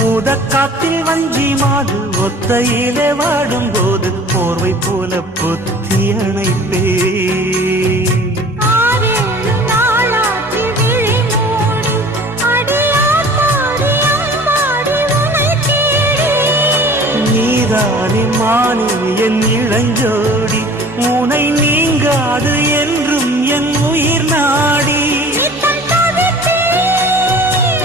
ஊதக்காத்தில் வஞ்சி மாது ஒத்தையிலே வாடும் போது போர்வை போல பொத்தி அணைப்பே. நீதானே மானே என் இளஞ்சோடி, உனை நீங்காது